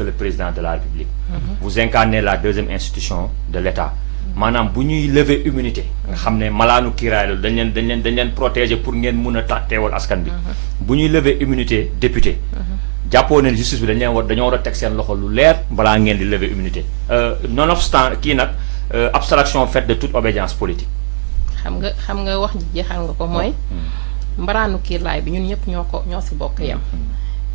que le président de la République. Vous incarnez la deuxième institution de l'État. Maanaam bu ñuy lever immunité nga xam ne malaanu kiiraay la dañ leen protéger pour ngeen mun a teewal askan bi. bu ñuy lever immunité député. jàppoo ne justice bi dañoo war a teg seen loxo lu leer balaa ngeen di lever immunité nonobstant kii nag abstraction faite de toute obédience politique. xam nga wax ji jeexal nga ko mooy. mbaraanu kiirlaay bi ñun ñëpp ñoo si bokk yem.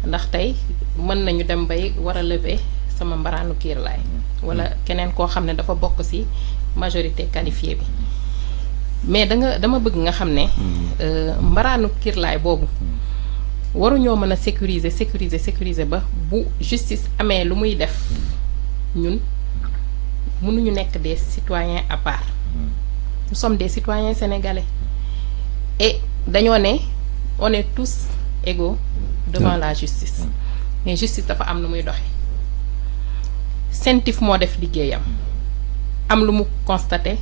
ndax tey mën nañu dem bay war a lever sama mbaraanu kiirlaay. wala keneen koo xam ne dafa bokk ci majorité qualifiée bi mais dama bëgg nga xam ne mbaraanu kiirlaay boobu waruñoo mën a sécuriser ba bu justice amee lu muy def ñun mënuñu nekk des citoyens à part. Nous sommes des citoyens sénégalais et dañoo ne on est tous égaux devant la justice mais justice dafa am nu muy doxe CENTIF moo def liggéeyam am lu mu constaté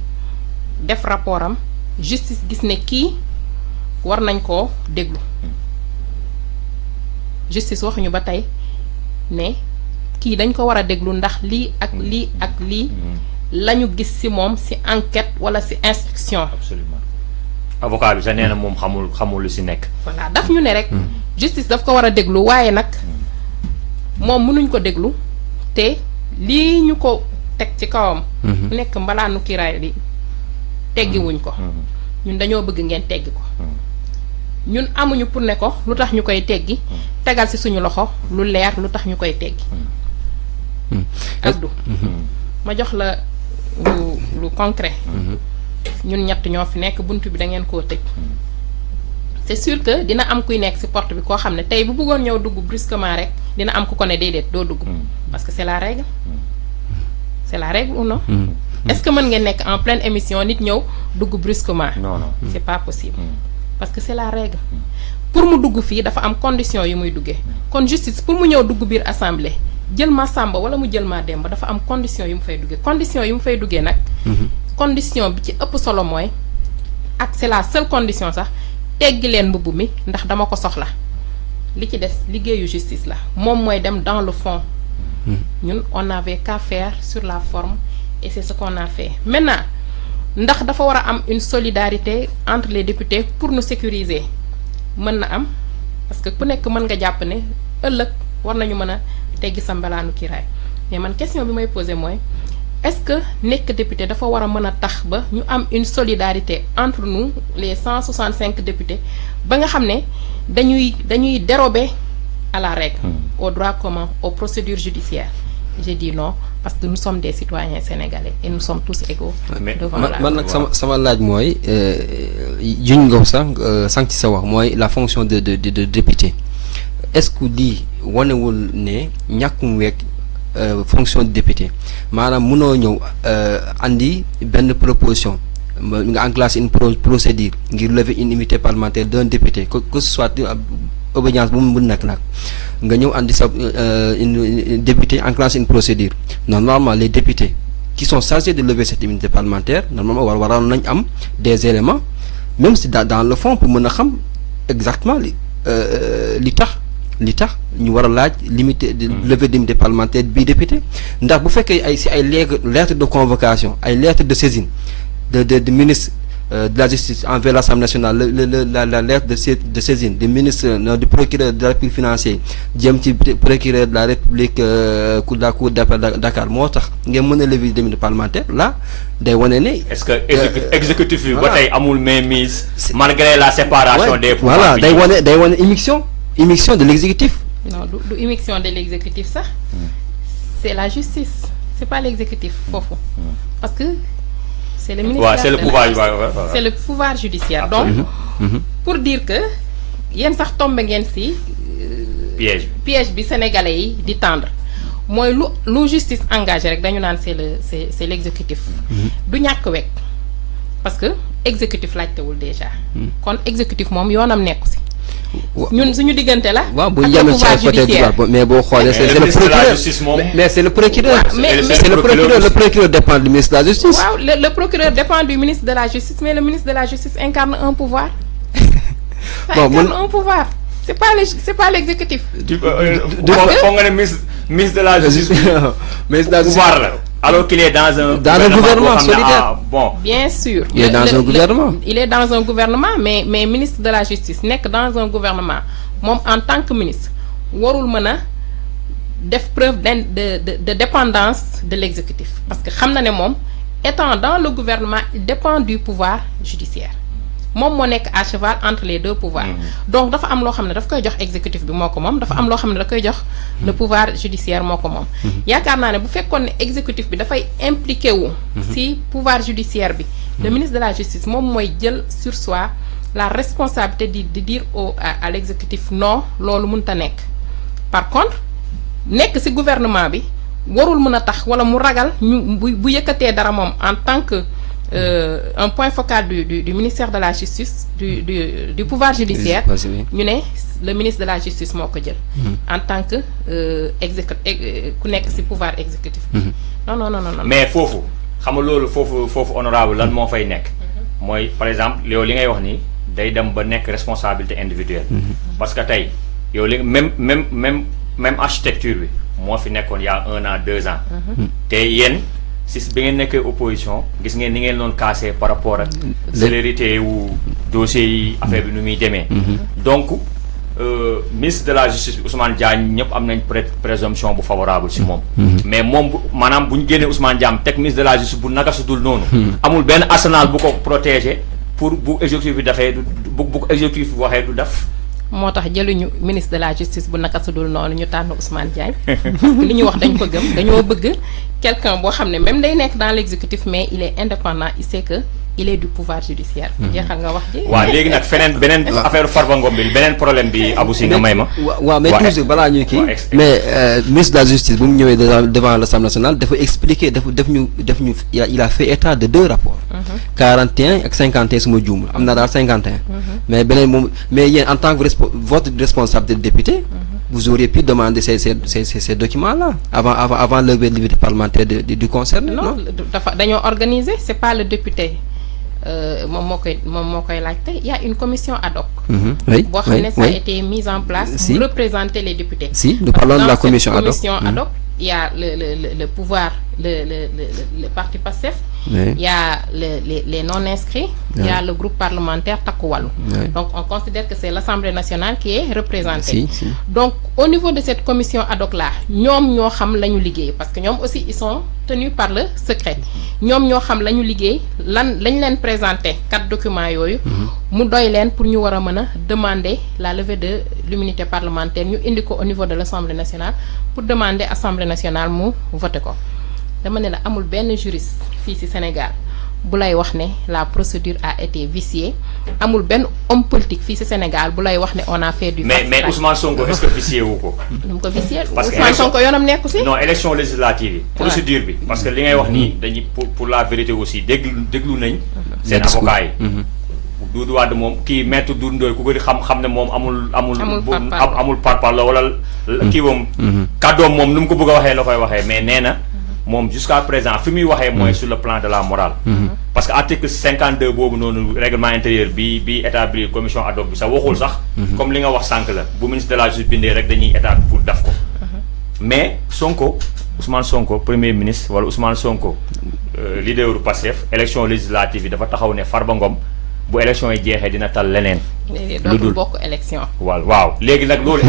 def rapport am justice gis ne kii war nañ koo déglu justice waxuñu ba tey ne kii dañ ko war a déglu ndax lii ak lii ak lii lañu gis ci moom ci enquête wala ci instruction. Absolument. Avocat bi sa nee na moom xamul lu ci nekk. Voilà daf ñu ne rek. justice daf ko war a déglu waaye nag moom mënuñ ko déglu te lii ñu ko teg ci kawam. mu nekk mbalaanu kiiraay li teggiwuñ ko. ñun dañoo bëgg ngeen teggi ko. ñun amuñu pour ne ko lu tax ñu koy teggi tegal ci suñu loxo lu leer lu tax ñu koy teggi. Abdou ma jox la lu concret. ñun ñett ñoo fi nekk buntu bi da ngeen koo tëj. c'est sûr que dina am kuy nekk ci porte bi koo xam ne tey bu bëggoon ñëw dugg brusquement rek dina am ku ko ne déedéet doo dugg. parce que c'est la règle. c'est la règle ou non. est-ce que mën ngeen nekk en pleine émission nit ñëw dugg brusquement. non c'est pas possible. parce que c'est la règle. pour mu dugg fii dafa am condition yu muy duggee. kon justice pour mu ñëw dugg biir assemblée. jël ma Samba wala mu jël ma Demba dafa am condition yu mu fay duggee condition yu mu fay duggee nag. condition bi ci ëpp solo mooy ak c'est la seule condition sax teggi leen mbubb mi ndax dama ko soxla li ci des liggéeyu justice la moom mooy dem dans le fond. ñun on avait qu'à faire sur la forme et c'est ce qu'on a fait maintenant ndax dafa war a am une solidarité entre les députés pour nous sécuriser mën na am parce que ku nekk mën nga jàpp ne ëllëg war nañu mën a teggi sa mbalaanu kiiraay mais man question bi may poser mooy est-ce que nekk député dafa war a mën a tax ba ñu am une solidarité entre nous les 165 députés ba nga xam ne dañuy dérober à la règle au droit commun aux procédures judiciaires j'ai dit non parce que nous sommes des citoyens sénégalais et nous sommes tous égaux devant la man nag sama laaj mooy juñ nga sànq ci sa wax mooy la fonction de député est-ce que lii wanewul ne ñàkkum week fonction de député maanaam mënoo ñëw andi benn proposition nga enclencher une procédure ngir lever une immunité parlementaire d'un député que ce soit obédience bu mu nekk nag nga ñëw andi sa une député enclencher une procédure normalement les députés qui sont chargés de lever cette immunité parlementaire normalement waroon nañ am des éléments même si dans le fond pour mën a xam exactement li tax ñu war a laaj limité levée d'immunité parlementaire bii député ndax bu fekkee ay lettre de convocation ay lettre de saisine de ministre de la justice envers l'Assemblée nationale la lettre de saisine du ministre du procureur de la République financier jëm ci procureur de la République la cour d'appel Dakar moo tax ngeen mën a lever d'immunité parlementaire là day wane ne. est-ce que exécutif bi ba tey amul mainmise malgré la séparation des pouvoirs. voilà day wane immixtion de l'exécutif. non du immixtion de l'exécutif sax c'est la justice c'est pas l'exécutif foofu parce que c'est le ministère c'est le pouvoir c'est le pouvoir judiciaire donc pour dire que yéen sax tombe ngeen ci piège bi sénégalais yi di tendre mooy lu justice engagé rek dañu naan c'est l'exécutif du ñàkk wekk parce que exécutif laajtewul déjà kon exécutif moom yoonam nekku ci ñun suñu diggante la. waaw bu ñu yemee ci côté droit mais boo xoolee c'est le procureur mais c'est le procureur. c'est le procureur dépend du ministre de la justice. waaw le procureur dépend du ministre de la justice mais le ministre de la justice incarne un pouvoir. ça incarne un pouvoir c'est pas l'exécutif. foog nga ne ministre de la justice ministre de la justice pouvoir la alors qu'il est dans un gouvernement solidaire. Bon bien sûr il est dans un gouvernement il est dans un gouvernement mais ministre de la justice nekk dans un gouvernement moom en tant que ministre warul mën a def preuve de dépendance de l'exécutif parce que xam na ne moom étant dans le gouvernement il dépend du pouvoir judiciaire moom moo nekk à cheval entre les deux pouvoirs donc dafa am loo xam ne daf koy jox exécutif bi moo ko moom dafa am loo xam ne da koy jox le pouvoir judiciaire moo ko moom yaakaar naa ne bu fekkoon ne exécutif bi dafay impliqué wu si pouvoir judiciaire bi le ministre de la justice moom mooy jël sur soi la responsabilité de dire à l'exécutif non loolu mënta nekk par contre nekk ci gouvernement bi warul mën a tax wala mu ragal ñu bu yëkkatee dara moom en tant que un point focal du ministère de la justice du pouvoir judiciaire ñu ne le ministre de la justice moo ko jël en tant que ku nekk ci pouvoir exécutif non mais foofu xam nga loolu foofu honorable lan moo fay nekk mooy par exemple yow li ngay wax ni day dem ba nekk responsabilité individuelle parce que tey yow li même architecture bi moo fi nekkoon il y a 1 an 2 ans te yéen si bi ngeen nekkee opposition gis ngeen ni ngeen doon cassé par rapport ak célérité wu dossiers yi affaire bi nu muy demee donc ministre de la justice bi Ousmane Diagne ñëpp am nañ présomption bu favorable si moom mais moom maanaam bu ñu génnee Ousmane Diagne teg ministre de la justice bu naka su dul noonu amul benn arsenal bu ko protéger pour bu exécutif bi dafee bu exécutif bi waxee du def moo tax jëluñu ministre de la justice bu naka su dul noonu ñu tànn Ousmane Diagne parce que li ñu wax dañ ko gëm dañoo bëgg quelqu'un boo xam ne même day nekk dans l'exécutif mais il est indépendant il sait que il est du pouvoir judiciaire jeexal nga wax ji waaw léegi nag beneen affaire Farba Ngom bi beneen problème bi Abou Sy nga may ma waaw mais toujours balaa ñuy kii mais ministre de la justice bu mu ñëwee devant l'Assemblée nationale dafa expliquer daf ñu il a fait état de 2 rapports 41 ak 51 su ma juumul am na daal 51 mais beneen moom mais yéen en tant que votre responsable de député vous auriez pu demander ces documents-là avant le député parlementaire du concerné non dañoo organiser c'est pas le député moom moo koy laajte il y a une commission ad hoc boo xam ne ça a été mise en place pour représenter les députés si nous parlons de la commission ad hoc il y a le pouvoir le parti PASTEF il y a les non-inscrits il y a le groupe parlementaire Takku Wallu donc on considère que c'est l'Assemblée nationale qui est représentée donc au niveau de cette commission ad hoc là ñoom ñoo xam la ñu liggéey parce que ñoom aussi ils sont tenus par le secret ñoom ñoo xam la ñu liggéey lañ leen présenter 4 documents yooyu mu doy leen pour ñu war a mën a demander la levée de l'immunité parlementaire ñu indi ko au niveau de l'Assemblée nationale pour demander Assemblée nationale mu voter ko dama ne la amul benn juriste fii ci Sénégal bu lay wax ne la procédure a été viciée amul benn homme politique fii ci Sénégal bu lay wax ne on a fait du mais Ousmane Sonko est-ce que vicié wu ko nu mu ko vicié parce que Ousmane Sonko yoonam nekku ci non élection législative yi procédure bi parce que li ngay wax nii dañuy pour la vérité aussi déglu nañ seen avocat yi Doudou Wade moom kii maître Doudou Ndoye ku ko di xam ne moom amul parpar la wala kii moom kàddoom moom nu mu ko bëgg a waxee la koy waxee mais nee na moom jusqu'à présent fi muy waxee mooy sur le plan de la morale parce que article 52 boobu noonu règlement intérieur bi établir commission ad hoc bi sax waxul sax comme li nga wax sànq la bu ministre de la justice bindee rek dañuy état pour daf ko mais Ousmane Sonko premier ministre wala Ousmane Sonko leaderu Pastef élection législative yi dafa taxaw ne Farba Ngom bu élection yi jeexee dina tal leneen lu dul bokk élection waaw léegi nag loolu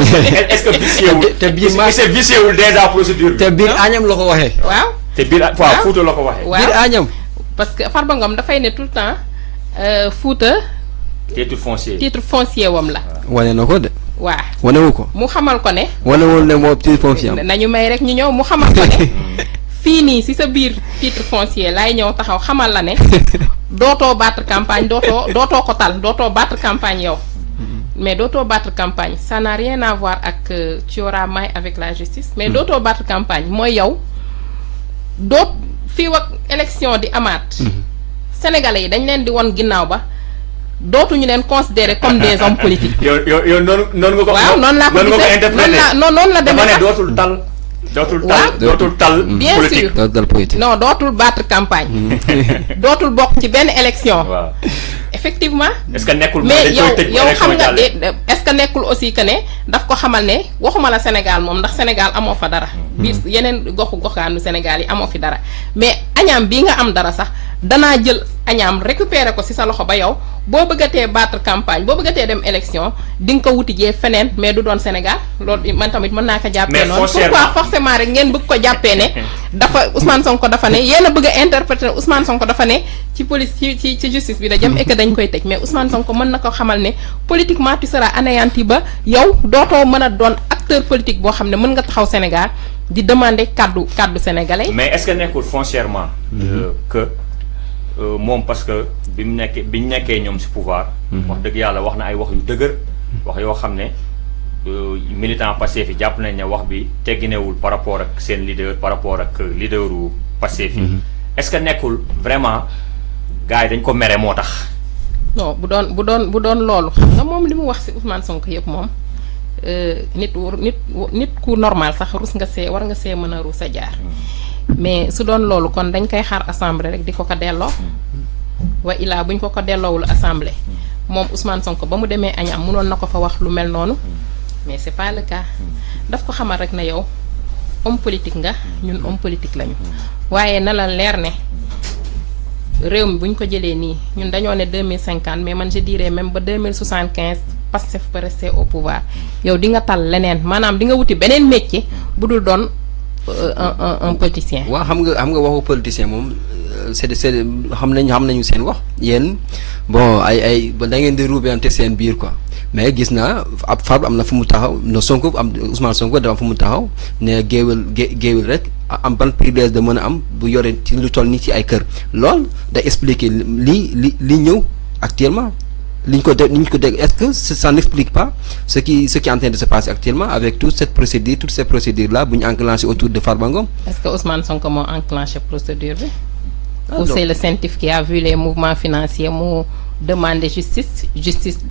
est-ce que vicié wul déjà procédure bi te biir añam la ko waxee waaw te biir Fouta la ko waxee biir añam parce que Farba Ngom dafay ne tout le temps Fouta titre foncier wam la wane na ko de waaw wanewu ko mu xamal ko ne wanewul ne moo titre foncier am nañu may rek ñu ñëw mu xamal ko ne fii nii ci sa biir titre foncier laay ñëw taxaw xamal la ne dootoo battre campagne dootoo ko tal dootoo battre campagne yow mais dootoo battre campagne ça n'a rien à voir ak tu auras maille avec la justice mais dootoo battre campagne mooy yow fii ak élection di amaat sénégalais yi dañ leen di won ginnaaw ba dootuñu leen considérer comme des hommes politiques yow noonu nga ko waaw noonu laa ko gisee noonu la demee sax dootul tal bien sûr politique non dootul battre campagne dootul bokk ci benn élection effectivement est-ce que nekkul mais yow xam nga est-ce que nekkul aussi que ne daf ko xamal ne waxuma la Sénégal moom ndax Sénégal amoo fa dara biir yeneen goxaanu Sénégal yi amoo fi dara mais añaam bii nga am dara sax danaa jël añaam récupérer ko ci sa loxo ba yow boo bëggatee battre campagne boo bëggatee dem élection di nga ko wuti jee feneen mais du doon Sénégal loolu man tamit mën naa ko jàppee noonu. pourquoi forcément rek ngeen bëgg ko jàppee ne dafa Ousmane Sonko dafa ne yéen a bëgg a interpréter Ousmane Sonko dafa ne ci police ci justice bi da jëm et que dañ koy tëj mais Ousmane Sonko mën na ko xamal ne politiquement tu seras anéanti ba yow dootoo mën a doon acteur politique boo xam ne mën nga taxaw Sénégal di demander kaddu sénégalais. mais est-ce que nekkul foncièrement que moom parce que bi mu nekkee ñoom ci pouvoir. wax dëgg yàlla wax na ay wax yu dëgër. wax yoo xam ne militant Pastef yi jàpp nañ ne wax bi tegginewul par rapport ak seen leader par rapport ak leaderu Pastef yi. est-ce que nekkul vraiment gars yi dañ ko mere moo tax. non bu doon loolu xam nga moom li mu wax ci Ousmane Sonko yëpp moom nit ku normal sax war nga see mën a rus a jaar. mais su doon loolu kon dañ koy xaar assemblée rek di ko delloo wa ilaa buñ ko delloowul assemblée moom Ousmane Sonko ba mu demee añam mënoon na ko fa wax lu mel noonu mais c'est pas le cas daf ko xamal rek na yow homme politique nga ñun homme politique lañu waaye na la leer ne réew mi buñ ko jëlee nii ñun dañoo ne 2050 mais man je dirais même ba 2075 Pastef peut rester au pouvoir yow di nga tal leneen maanaam di nga wuti beneen métier bu dul doon un politicien. waaw xam nga waxu politicien moom c'est xam nañu seen wax yéen bon ay da ngeen di ruubante seen biir quoi mais gis naa ab Farba am na fu mu taxaw no Sonko Ousmane Sonko dafa am fu mu taxaw ne géewul rek am ban privilège de mën a am bu yore ci lu toll nii ci ay kër lool da expliquer li ñëw actuellement. Liñ ko dégg est-ce que ça n'explique pas ce qui est en train de se passer actuellement avec toutes ces procédures là bu ñu enclenché autour de Farba Ngom. Est-ce que Ousmane Sonko moo enclenché procédure bi. ou c'est le CENTIF qui a vu les mouvements financiers mu demander justice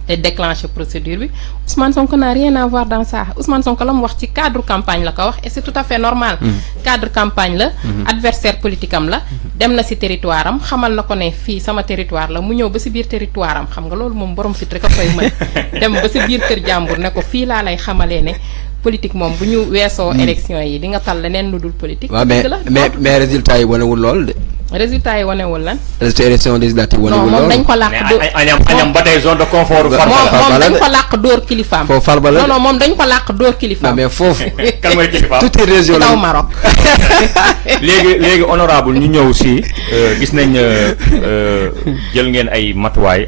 et déclenché procédure bi Ousmane Sonko n'a rien à voir dans ça Ousmane Sonko la mu wax ci cadre campagne la ko wax et c'est tout à fait normal. cadre campagne la. adversaire politique am la. dem na ci territoire am xamal na ko ne fii sama territoire la mu ñëw ba ci biir territoire am xam nga loolu moom borom fit rek a koy mën dem ba ci biir kër jàmbur ne ko fii laa lay xamalee ne politique moom bu ñu weesoo élection yi di nga tal leneen lu dul politique. waaw mais résultat yi wanewul lool de. résultat yi wanewul lan. résultat élection législative wanewul lool. non moom dañ ko làq dóor añam ba tey zone de confort. moom dañ ko làq dóor kilifaam. foofu Farba la non moom dañ ko làq dóor kilifaam. mais foofu. kan mooy kilifaam toutes les régions la daw Maroc. léegi honorable ñu ñëw si gis nañ jël ngeen ay matuwaay.